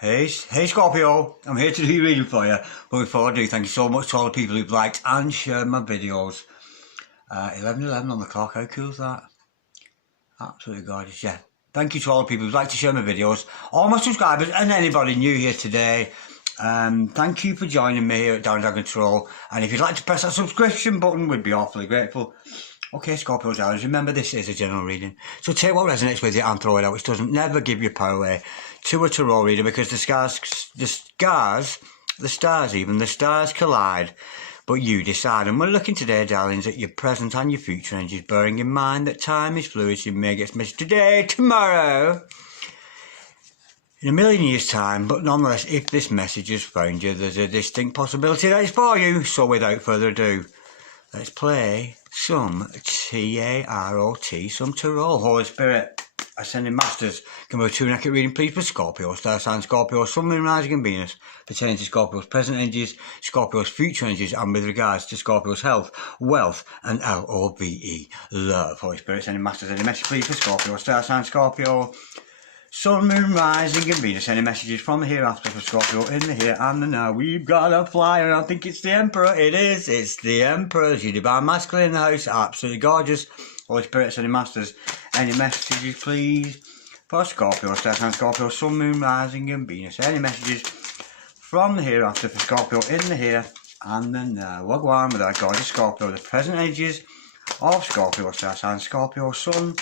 Hey Scorpio, I'm here to do your reading for you. But before I do, thank you so much to all the people who've liked and shared my videos. 11:11 on the clock, how cool is that? Absolutely gorgeous, yeah. Thank you to all the people who've liked to share my videos, all my subscribers and anybody new here today. Thank you for joining me here at Down Control. And if you'd like to press that subscription button, we'd be awfully grateful. Okay, Scorpio darlings, remember this is a general reading. So take what resonates with you and throw it out, which doesn't never give your power away to a tarot reader, because the stars collide. But you decide. And we're looking today, darlings, at your present and your future energies, bearing in mind that time is fluid, so you may get missed today, tomorrow, in a million years' time. But nonetheless, if this message has found you, there's a distinct possibility that it's for you. So without further ado, let's play some T-A-R-O-T, some tarot. Holy Spirit, Ascending Masters, can we do a two-naked reading please for Scorpio, Star Sign Scorpio, Sun, Moon, Rising and Venus, pertaining to Scorpio's present energies, Scorpio's future energies, and with regards to Scorpio's health, wealth and L-O-V-E, love. Holy Spirit, Ascending Masters, any message please for Scorpio, Star Sign Scorpio, Sun, Moon, Rising and Venus. Any messages from the hereafter for Scorpio in the here and the now? We've got a flyer and I think it's the Emperor. It is. It's the Emperor. It's your divine masculine in the house. Absolutely gorgeous. Holy Spirit, Ascending Masters. Any messages please for Scorpio, Star Sign Scorpio, Sun, Moon, Rising and Venus. Any messages from the hereafter for Scorpio in the here and the now? We'll go on with our gorgeous Scorpio. The present ages of Scorpio, Star Sign Scorpio, Sun,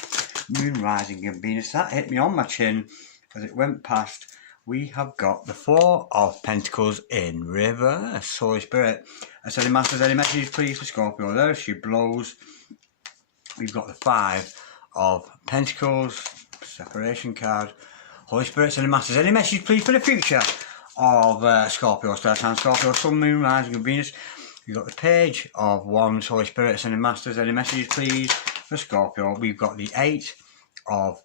Moon, Rising and Venus. That hit me on my chin as it went past. We have got the Four of Pentacles in reverse. Holy Spirit, Ascending Masters, any messages please for Scorpio? There she blows. We've got the Five of Pentacles, separation card. Holy Spirit, Ascending Masters, any message please for the future of Scorpio, Star Sign Scorpio, Sun, Moon, Rising and Venus. We've got the Page of Wands. Holy Spirit, Ascending Masters, any messages please for Scorpio? We've got the Eight of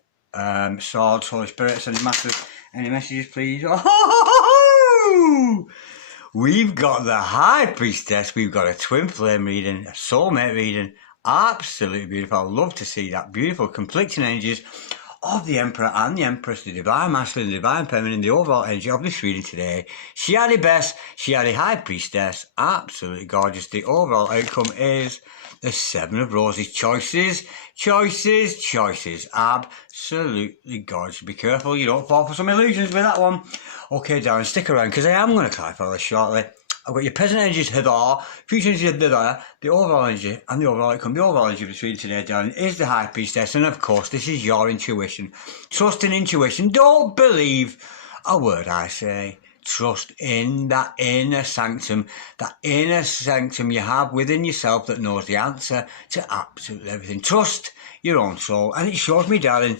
Swords. Holy Spirit, Ascending Masters, any messages please? Oh! We've got the High Priestess. We've got a twin flame reading, a soulmate reading. Absolutely beautiful. I love to see that. Beautiful conflicting energies of the Emperor and the Empress, the Divine Masculine, the Divine Feminine, the overall energy of this reading today. She had the best. She had the High Priestess. Absolutely gorgeous. The overall outcome is the Seven of Roses. Choices, choices, choices. Absolutely gorgeous. Be careful you don't fall for some illusions with that one. Okay, darling, stick around because I am going to clarify this shortly. I've got your present energies hither, future energies there, the overall energy and the overall outcome. The overall energy of this reading today, darling, is the High Priestess, and of course this is your intuition. Trust in intuition. Don't believe a word I say. Trust in that inner sanctum you have within yourself that knows the answer to absolutely everything. Trust your own soul. And it shows me, darling,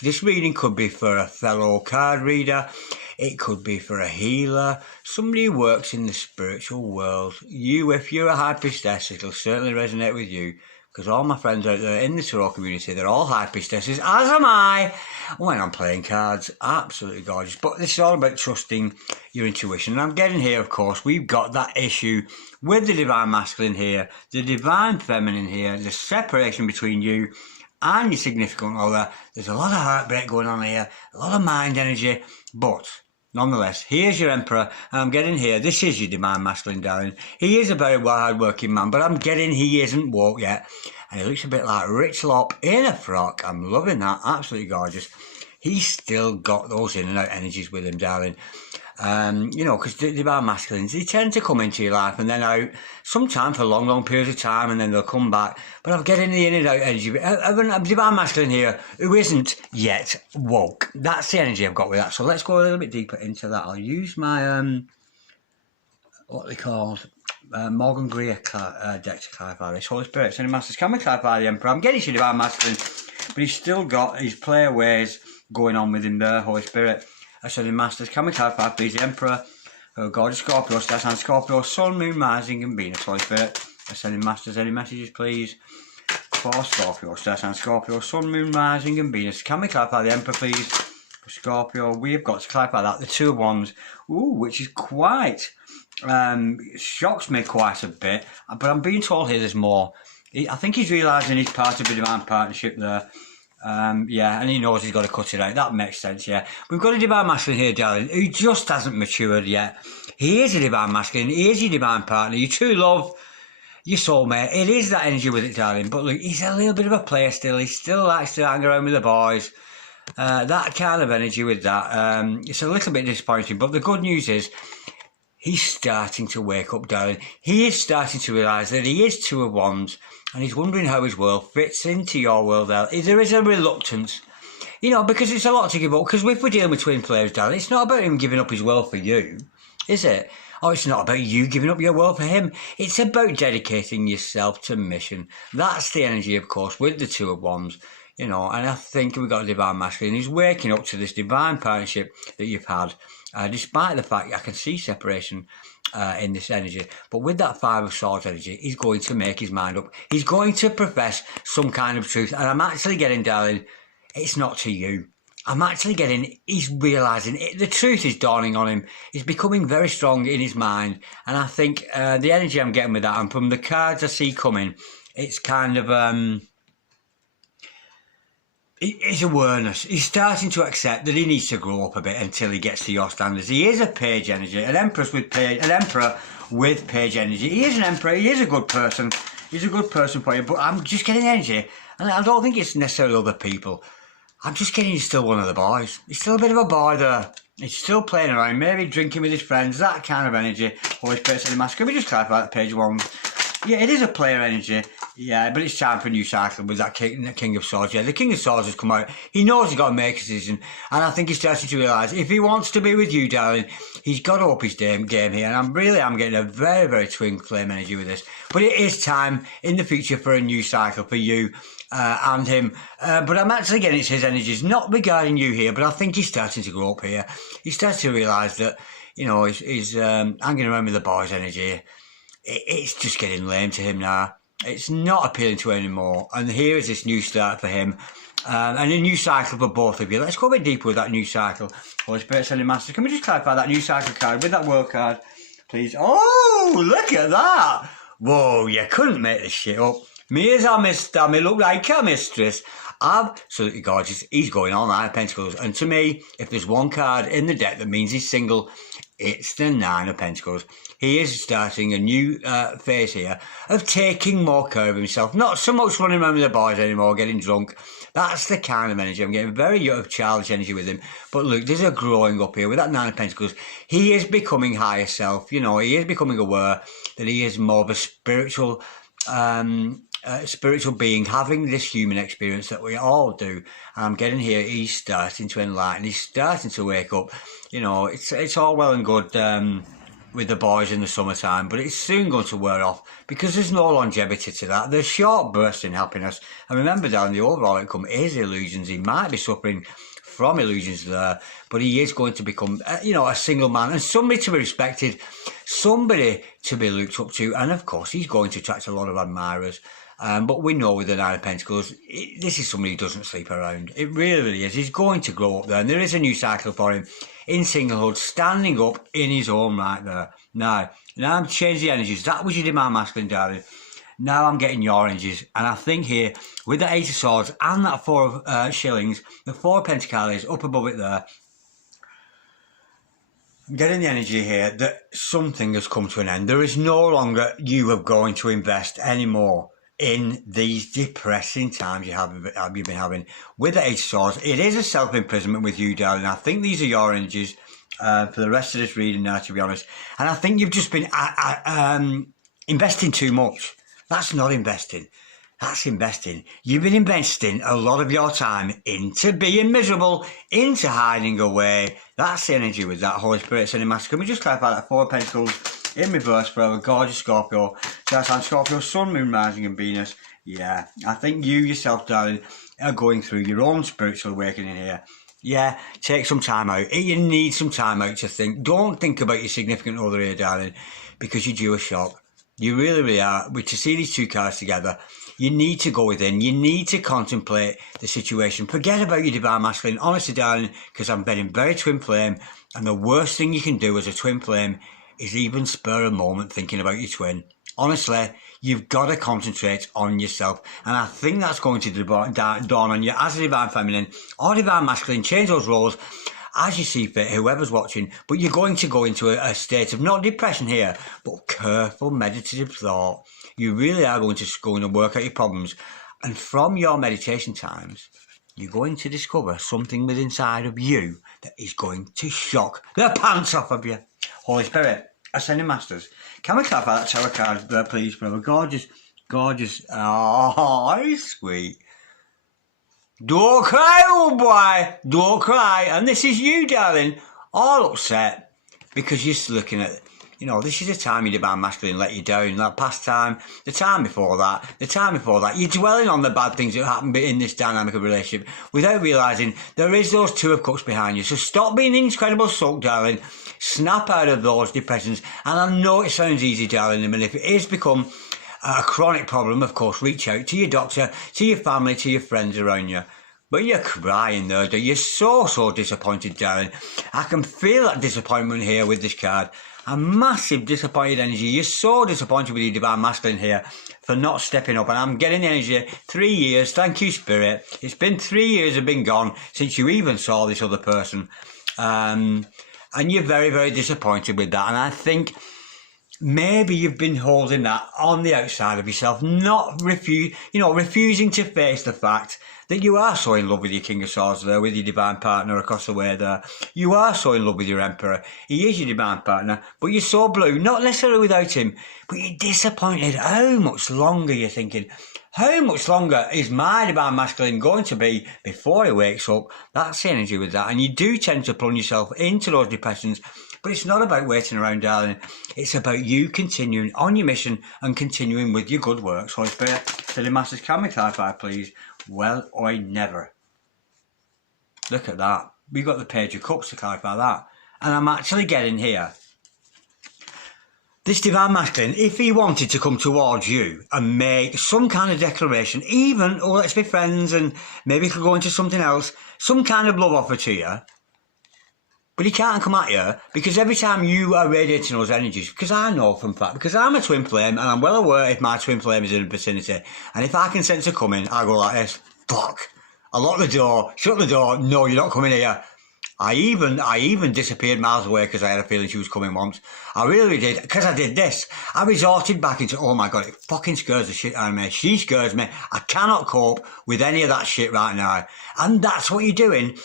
this reading could be for a fellow card reader. It could be for a healer, somebody who works in the spiritual world. You, if you're a High Priestess, it'll certainly resonate with you, because all my friends out there in the tarot community, they're all High Priestesses, as am I, when I'm playing cards. Absolutely gorgeous. But this is all about trusting your intuition. And I'm getting here, of course, we've got that issue with the Divine Masculine here, the Divine Feminine here, the separation between you and your significant other. There's a lot of heartbreak going on here, a lot of mind energy, but nonetheless, here's your Emperor, and I'm getting here, this is your Divine Masculine, darling. He is a very hard-working man, but I'm getting he isn't woke yet. And he looks a bit like Rich Lop in a frock. I'm loving that, absolutely gorgeous. He's still got those in and out energies with him, darling. You know, because the Divine Masculines, they tend to come into your life and then out, sometimes for long, long periods of time, and then they'll come back. But I'm getting the in and out energy. A Divine Masculine here who isn't yet woke. That's the energy I've got with that. So let's go a little bit deeper into that. I'll use my, what they call Morgan Greer deck to clarify this. Holy Spirit, Ascending Masters, can we clarify the Emperor? I'm getting to Divine Masculine, but he's still got his player ways going on with him there. Holy Spirit, Ascending Masters, can we clarify please the Emperor? Gorgeous Scorpio, Star Sign Scorpio, Sun, Moon, Rising and Venus. Holy Spirit, Ascending Masters, any messages please for Scorpio, Star Sign Scorpio, Sun, Moon, Rising and Venus. Can we clarify the Emperor please for Scorpio? We've got to clarify that, the Two of Wands, which is quite, shocks me quite a bit, but I'm being told here there's more. I think he's realising he's part of a divine partnership there. Yeah, and he knows he's got to cut it out. That makes sense, yeah. We've got a divine masculine here, darling, who just hasn't matured yet. He is a divine masculine. He is your divine partner, your true love, your soulmate. It is that energy with it, darling. But look, he's a little bit of a player still. He still likes to hang around with the boys. That kind of energy with that. It's a little bit disappointing. But the good news is, he's starting to wake up, darling. He is starting to realise that he is two of wands, and he's wondering how his world fits into your world. There is a reluctance, because it's a lot to give up. Because if we're dealing with twin flames, darling, it's not about him giving up his world for you, is it? Oh, it's not about you giving up your world for him. It's about dedicating yourself to mission. That's the energy, of course, with the two of wands. And I think we've got a divine masculine. He's waking up to this divine partnership that you've had, despite the fact I can see separation in this energy. But with that Five of Swords energy, he's going to make his mind up. He's going to profess some kind of truth. And I'm actually getting, darling, it's not to you. I'm actually getting, he's realising, the truth is dawning on him. He's becoming very strong in his mind. And I think the energy I'm getting with that, and from the cards I see coming, it's kind of... his awareness. He's starting to accept that he needs to grow up a bit until he gets to your standards. He is a page energy, an emperor with page energy. He is an emperor. He is a good person. He's a good person for you. But I'm just getting energy, and I don't think it's necessarily other people. I'm just getting he's still one of the boys. He's still a bit of a boy there. He's still playing around, maybe drinking with his friends. That kind of energy. Always plays in the mask. Can we just clarify that page one? Yeah, it is a player energy. Yeah, but it's time for a new cycle with that King of Swords. Yeah, the King of Swords has come out. He knows he's got to make a decision. And I think he's starting to realise if he wants to be with you, darling, he's got to up his game here. And I'm getting a very, very twin flame energy with this. But it is time in the future for a new cycle for you and him. But I'm actually getting it's his energies, not regarding you here, but I think he's starting to grow up here. He's starting to realise that, he's hanging around with the boys' energy. It's just getting lame to him now. It's not appealing to him anymore. And here is this new start for him. And a new cycle for both of you. Let's go a bit deeper with that new cycle. Holy Spirit, Sending Master. Can we just clarify that new cycle card with that world card, please? Oh, look at that. Whoa, you couldn't make this shit up. Me as a mister, me look like a mistress. Absolutely gorgeous. He's going all Nine of Pentacles. And to me, if there's one card in the deck that means he's single, it's the Nine of Pentacles. He is starting a new phase here of taking more care of himself. Not so much running around with the boys anymore, getting drunk. That's the kind of energy. I'm getting very childish energy with him. But look, there's a growing up here with that Nine of Pentacles. He is becoming higher self. He is becoming aware that he is more of a spiritual being, having this human experience that we all do. And I'm getting here, he's starting to enlighten. He's starting to wake up. It's all well and good with the boys in the summertime, but it's soon going to wear off because there's no longevity to that. There's short bursts in happiness. And remember, down the overall outcome is illusions. He might be suffering from illusions there, but he is going to become, a single man and somebody to be respected, somebody to be looked up to. And of course, he's going to attract a lot of admirers. But we know with the Nine of Pentacles, this is somebody who doesn't sleep around. It really, really is. He's going to grow up there, and there is a new cycle for him in singlehood, standing up in his own right there. Now I'm changing the energies. That was your divine masculine, darling. Now I'm getting your energies. And I think here, with the Eight of Swords and that Four of Shillings, the Four of Pentacles up above it there, I'm getting the energy here that something has come to an end. There is no longer you are going to invest anymore in these depressing times you've been having with the Eight of Swords. It is a self-imprisonment with you, darling. I think these are your energies for the rest of this reading now, to be honest. And I think you've just been investing too much. That's not investing. That's investing. You've been investing a lot of your time into being miserable, into hiding away. That's the energy with that Holy Spirit Sending Master. Can we just clarify that Four of Pentacles in reverse for our gorgeous Scorpio? So that's on Scorpio, Sun, Moon, Rising and Venus. Yeah, I think you yourself, darling, are going through your own spiritual awakening here. Yeah, take some time out. You need some time out to think. Don't think about your significant other here, darling, because you're due a shock. You really, really are. But to see these two cards together, you need to go within. You need to contemplate the situation. Forget about your divine masculine. Honestly, darling, because I'm betting very twin flame. And the worst thing you can do as a twin flame is even spur a moment thinking about your twin. Honestly, You've got to concentrate on yourself. And I think that's going to dawn on you as a divine feminine or divine masculine. Change those roles as you see fit, whoever's watching. But you're going to go into a state of not depression here, but careful meditative thought. You really are going to go and work out your problems. And from your meditation times, you're going to discover something within inside of you that is going to shock the pants off of you. Holy Spirit, Ascending Masters, can we clarify that tarot card there, please, brother? Gorgeous, gorgeous. Oh, it's sweet. Don't cry, old boy. Don't cry. And this is you, darling, all upset because you're looking at, this is the time your divine masculine let you down. That past time, the time before that, you're dwelling on the bad things that happened in this dynamic of relationship without realising there is those Two of Cups behind you. So stop being an incredible sulk, darling. Snap out of those depressions. And I know it sounds easy, darling, and if it is become a chronic problem, of course, reach out to your doctor, to your family, to your friends around you. But you're crying there, you're so disappointed, darling. I can feel that disappointment here with this card. A massive disappointed energy. You're so disappointed with your divine masculine here for not stepping up. And I'm getting the energy. 3 years. Thank you, Spirit. It's been 3 years have been gone since you even saw this other person. And you're very, very disappointed with that. And I think maybe you've been holding that on the outside of yourself, refusing to face the fact that you are so in love with your King of Swords there, with your divine partner across the way there. You are so in love with your Emperor. He is your divine partner, but you're so blue, not necessarily without him, but you're disappointed. How much longer, you're thinking? How much longer is my divine masculine going to be before he wakes up? That's the energy with that. And you do tend to plunge yourself into those depressions, but it's not about waiting around, darling. It's about you continuing on your mission and continuing with your good works. Holy Spirit, to the Masters, can we clarify, please? Well, I never. Look at that. We got the Page of Cups to clarify that. And I'm actually getting here. This divine masculine, if he wanted to come towards you and make some kind of declaration, even, let's be friends and maybe he could go into something else, some kind of love offer to you, but he can't come at you because every time you are radiating those energies, because I know from fact, because I'm a twin flame and I'm well aware if my twin flame is in the vicinity, and if I can sense her coming, I go like this, fuck. I lock the door, shut the door, no, you're not coming here. I even disappeared miles away because I had a feeling she was coming once. I really did, because I did this. I resorted back into, oh my God, it fucking scares the shit out of me. She scares me. I cannot cope with any of that shit right now. And that's what you're doing.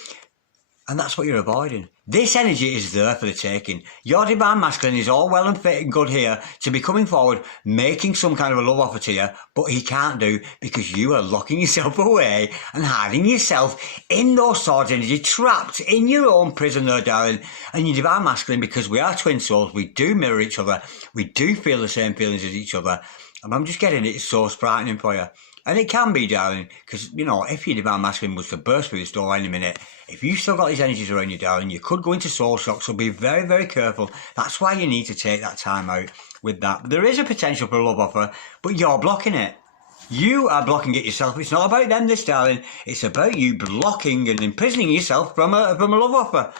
And that's what you're avoiding. This energy is there for the taking. Your divine masculine is all well and fit and good here to be coming forward, making some kind of a love offer to you, but he can't do because you are locking yourself away and hiding yourself in those swords energy, trapped in your own prison there, darling. And your divine masculine, because we are twin souls, we do mirror each other, we do feel the same feelings as each other. And I'm just getting it, it's so frightening for you. And it can be, darling, because, if your divine masculine was to burst through this door any minute, if you've still got these energies around you, darling, you could go into soul shock, so be very, very careful. That's why you need to take that time out with that. There is a potential for a love offer, but you're blocking it. You are blocking it yourself. It's not about them, this, darling. It's about you blocking and imprisoning yourself from a love offer.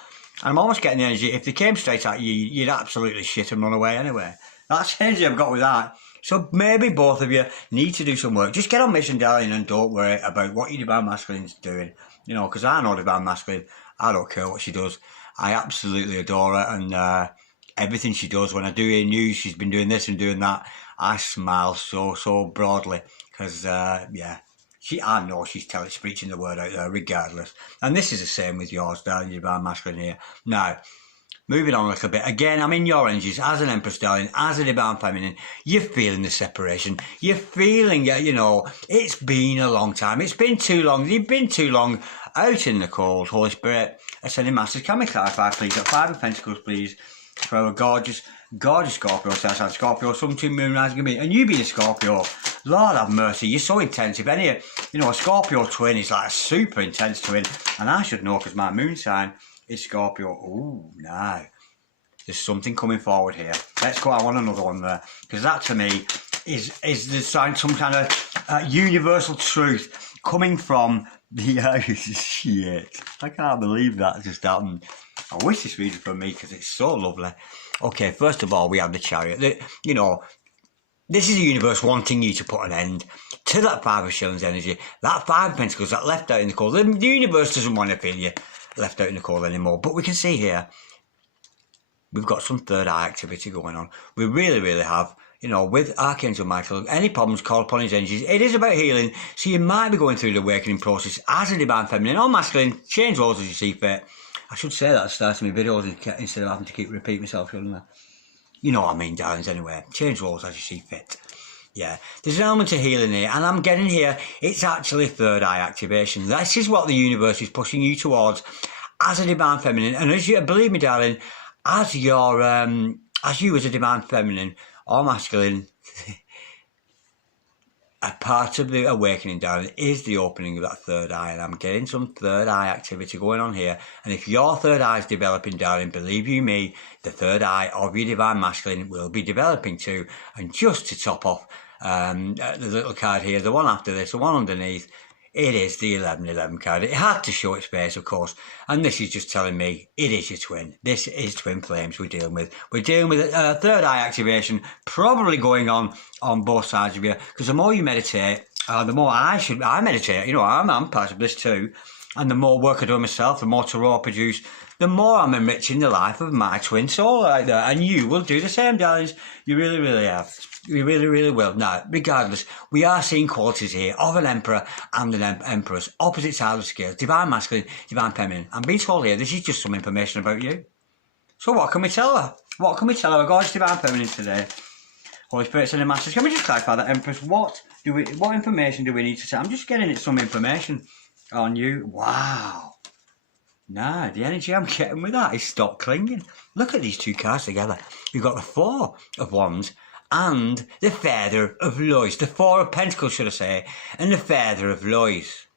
I'm almost getting the energy, if they came straight at you, you'd absolutely shit and run away anyway. That's the energy I've got with that. So maybe both of you need to do some work. Just get on mission, darling, and don't worry about what your divine masculine's doing. Because I know divine masculine. I don't care what she does. I absolutely adore her, and everything she does. When I do hear news, she's been doing this and doing that, I smile so broadly. Because, I know she's preaching the word out there regardless. And this is the same with yours, darling, your divine masculine here. Now, moving on a little bit. Again, I'm in your energies as an Empress, darling, as a divine feminine. You're feeling the separation. You're feeling, it's been a long time. It's been too long. You've been too long out in the cold. Holy Spirit, Ascending Masters, can we clarify, please? Got 5 of Pentacles, please, for our gorgeous Scorpio, Southside Scorpio, Sun, Moon, Rising, and me. And you being a Scorpio, Lord have mercy, you're so intense. If any, a Scorpio twin is like a super intense twin, and I should know because my moon sign is Scorpio. Ooh, now there's something coming forward here. Let's go. I want another one there, because that to me is the sign, some kind of universal truth coming from the shit. I can't believe that just happened. I wish this reading for me because it's so lovely. Okay, first of all, we have the Chariot. This is the universe wanting you to put an end to that Five of Shillings energy, that Five of Pentacles that left out in the cold. The universe doesn't want to feel you left out in the cold anymore. But we can see here, we've got some third eye activity going on. We really, really have. You know, with Archangel Michael, any problems, call upon his energies. It is about healing, so you might be going through the awakening process as a divine feminine or masculine. Change roles as you see fit. I should say that at the start of my videos instead of having to keep repeating myself, shouldn't I? You know what I mean, darlings, anyway. Change roles as you see fit. Yeah, there's an element of healing here, and I'm getting here, it's actually third eye activation. This is what the universe is pushing you towards as a divine feminine. And as you, believe me, darling, as you as a divine feminine or masculine, a part of the awakening, darling, is the opening of that third eye. And I'm getting some third eye activity going on here. And if your third eye is developing, darling, believe you me, the third eye of your divine masculine will be developing too. And just to top off the little card here, the one after this, the one underneath, it is the 1111 card. It had to show its face, of course. And this is just telling me it is your twin. This is twin flames we're dealing with. We're dealing with a third eye activation probably going on both sides of you. Because the more you meditate, the more I meditate. You know, I'm part of this too. And the more work I do myself, the more tarot I produce, the more I'm enriching the life of my twin soul like that. And you will do the same, darlings. You really, really have. You really, really will. Now, regardless, we are seeing qualities here of an emperor and an empress, opposite sides of the scale, divine masculine, divine feminine. I'm being told here, this is just some information about you. So what can we tell her? What can we tell her? God's divine feminine today. Holy Spirit sending masters. Can we just clarify that, empress? What information do we need to say? I'm just getting some information on you. Wow. Nah, the energy I'm getting with that is stop clinging. Look at these two cards together. You've got the Four of Wands and the Feather of Lies. The Four of Pentacles, should I say, and the Feather of Lies.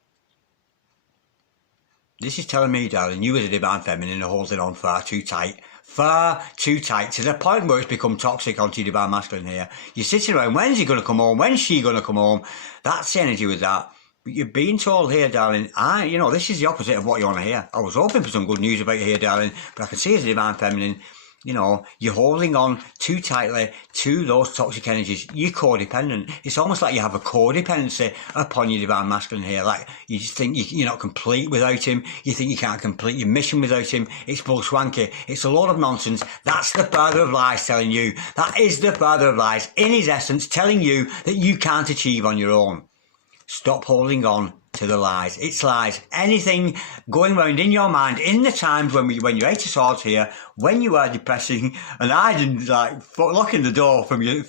This is telling me, darling, you as a divine feminine are holding on far too tight. Far too tight, to the point where it's become toxic onto your divine masculine here. You're sitting around, when's he going to come home? When's she going to come home? That's the energy with that. But you're being told here, darling, you know, this is the opposite of what you want to hear. I was hoping for some good news about you here, darling, but I can see as a divine feminine, you know, you're holding on too tightly to those toxic energies. You're codependent. It's almost like you have a codependency upon your divine masculine here. Like, you just think you're not complete without him. You think you can't complete your mission without him. It's bull swanky. It's a load of nonsense. That's the father of lies telling you. That is the father of lies, in his essence, telling you that you can't achieve on your own. Stop holding on to the lies. It's lies. Anything going around in your mind in the times when you're Eight of Swords here, when you are depressing and hiding, like locking the door from your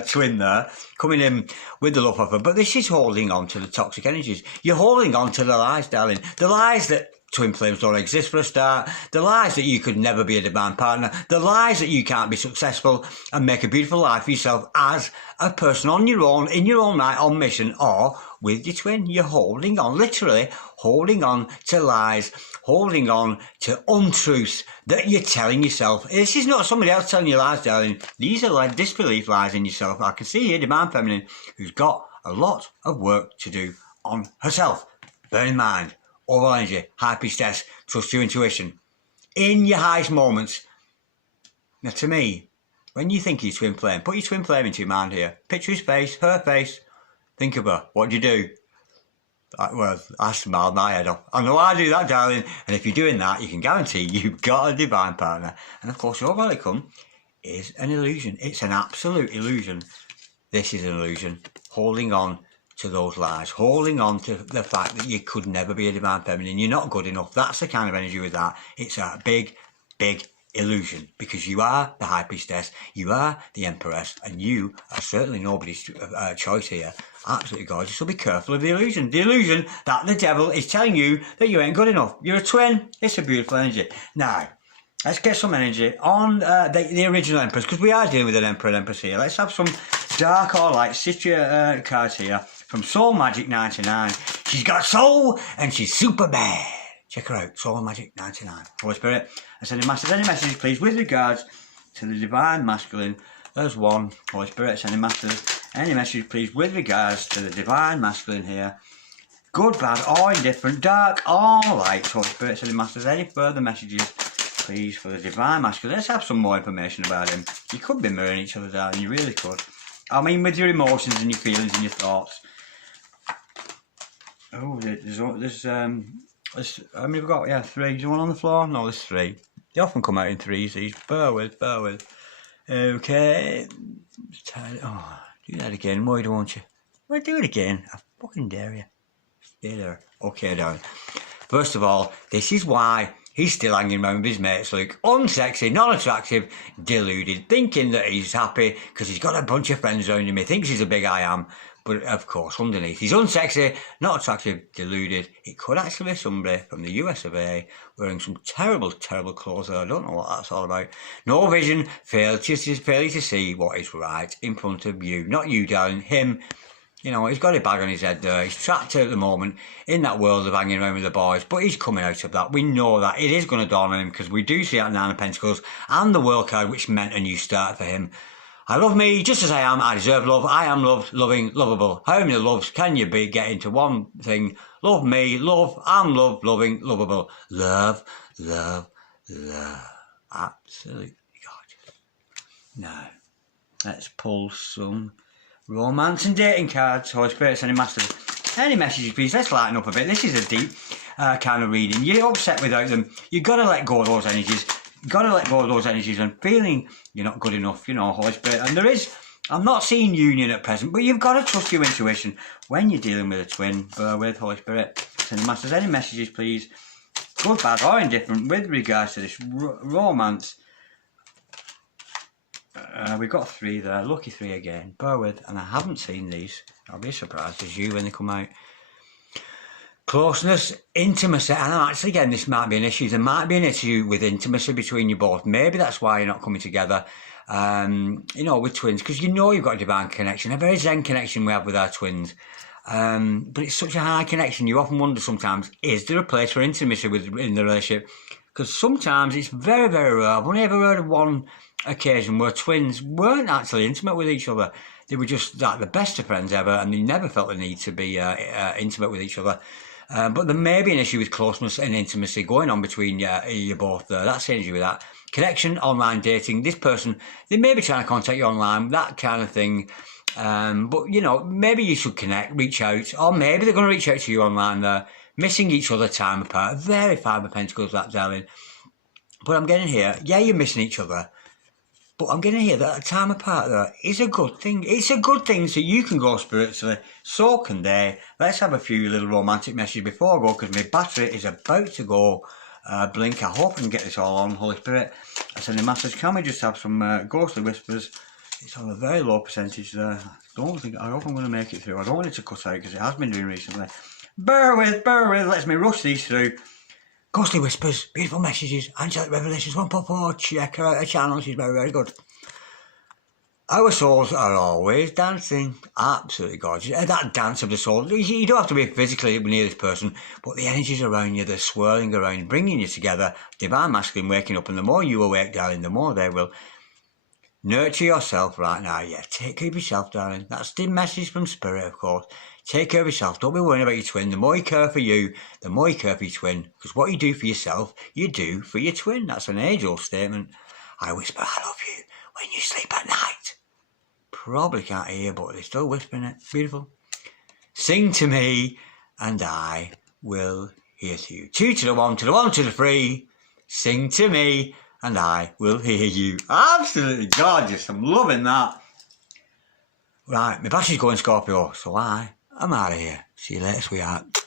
twin there, coming in with the love offer. But this is holding on to the toxic energies. You're holding on to the lies, darling. The lies that twin flames don't exist for a start. The lies that you could never be a divine partner. The lies that you can't be successful and make a beautiful life for yourself as a person on your own, in your own right, on mission, or with your twin. You're holding on, literally holding on to lies, holding on to untruths that you're telling yourself. This is not somebody else telling you lies, darling. These are like disbelief lies in yourself. I can see here divine feminine who's got a lot of work to do on herself. Bear in mind, overall energy, high priestess, trust your intuition. In your highest moments. Now to me, when you think of your twin flame, put your twin flame into your mind here. Picture his face, her face. Think of her. What do you do? Well, I smiled my head off. I know I do that, darling. And if you're doing that, you can guarantee you've got a divine partner. And of course, your outcome is an illusion. It's an absolute illusion. This is an illusion. Holding on to those lies. Holding on to the fact that you could never be a divine feminine. You're not good enough. That's the kind of energy with that. It's a big, big illusion, because you are the high priestess, you are the empress, and you are certainly nobody's choice here. Absolutely gorgeous. So be careful of the illusion. The illusion that the devil is telling you that you ain't good enough. You're a twin. It's a beautiful energy. Now, let's get some energy on the original empress, because we are dealing with an emperor and empress here. Let's have some dark or light Citra cards here from Soul Magic 99. She's got soul and she's super bad. Check her out, Soul Magic 99. Holy Spirit, I send masters any messages, please, with regards to the divine masculine. There's one. Holy Spirit, sending masters any message, please, with regards to the divine masculine here. Good, bad, or indifferent, dark or light. Holy Spirit, sending masters any further messages, please, for the divine masculine. Let's have some more information about him. You could be mirroring each other, darling. You really could. I mean, with your emotions and your feelings and your thoughts. Oh, there's how many have we got? Yeah, 3. Is there one on the floor? No, there's 3. They often come out in 3s, these. Bear with. Okay. Oh, do that again, why don't you? Well, do it again. I fucking dare you. Stay there. Okay, darling. First of all, this is why he's still hanging around with his mates, like unsexy, non-attractive, deluded, thinking that he's happy because he's got a bunch of friends around him. He thinks he's a big I am, but of course, underneath, he's unsexy, not attractive, deluded. It could actually be somebody from the US of A wearing some terrible, terrible clothes. I don't know what that's all about. No vision, failure to see what is right in front of you. Not you, darling, him. You know, he's got a bag on his head there. He's trapped at the moment in that world of hanging around with the boys, but he's coming out of that. We know that. It is going to dawn on him because we do see that 9 of Pentacles and the World card, which meant a new start for him. I love me just as I am. I deserve love. I am loved, loving, lovable. How many loves can you get into one thing? Love me, love, I'm loved, loving, lovable. Love, love, love. Absolutely gorgeous. Now, let's pull some romance and dating cards. Holy Spirit, sending masters. Any messages, please? Let's lighten up a bit. This is a deep kind of reading. You're upset without them. You've got to let go of those energies. You've got to let go of those energies and feeling you're not good enough, you know, Holy Spirit. And there is, I'm not seeing union at present, but you've got to trust your intuition when you're dealing with a twin. Bear with, Holy Spirit. Sending masters. Any messages, please? Good, bad, or indifferent with regards to this romance. We've got 3 there, lucky 3 again. Bear with, and I haven't seen these. I'll be surprised as you when they come out. Closeness, intimacy, and actually again, this might be an issue. There might be an issue with intimacy between you both. Maybe that's why you're not coming together, you know, with twins, because you know you've got a divine connection, a very zen connection we have with our twins. But it's such a high connection, you often wonder sometimes, is there a place for intimacy in the relationship? Because sometimes it's very, very rare. I've only ever heard of one occasion where twins weren't actually intimate with each other. They were just like the best of friends ever, and they never felt the need to be intimate with each other. But there may be an issue with closeness and intimacy going on between you both there. That's the energy with that. Connection, online dating. This person, they may be trying to contact you online, that kind of thing. But, you know, maybe you should connect, reach out, or maybe they're going to reach out to you online there. Missing each other time apart. Very 5 of Pentacles, that, darling. But I'm getting here, yeah, you're missing each other. But I'm getting here that time apart there is a good thing. It's a good thing so you can go spiritually. So can they. Let's have a few little romantic messages before I go because my battery is about to go blink. I hope I can get this all on, Holy Spirit. I send a message. Can we just have some ghostly whispers? It's on a very low percentage there. I hope I'm going to make it through. I don't want it to cut out because it has been doing recently. Bear with. Let's me rush these through. Ghostly whispers, beautiful messages, angelic revelations, 144, check her out her channel, she's very, very good. Our souls are always dancing, absolutely gorgeous. That dance of the soul, you don't have to be physically near this person, but the energies around you, they're swirling around, bringing you together, divine masculine waking up, and the more you awake, darling, the more they will nurture yourself right now. Yeah, take care of yourself, darling. That's the message from Spirit, of course. Take care of yourself. Don't be worrying about your twin. The more you care for you, the more you care for your twin. Because what you do for yourself, you do for your twin. That's an age-old statement. I whisper, I love you when you sleep at night. Probably can't hear, but they're still whispering it. Beautiful. Sing to me, and I will hear to you. 2 to the 1, to the 1 to the 3. Sing to me, and I will hear you. Absolutely gorgeous. I'm loving that. Right, my battery's going Scorpio, so I'm out of here. See you later, sweetheart.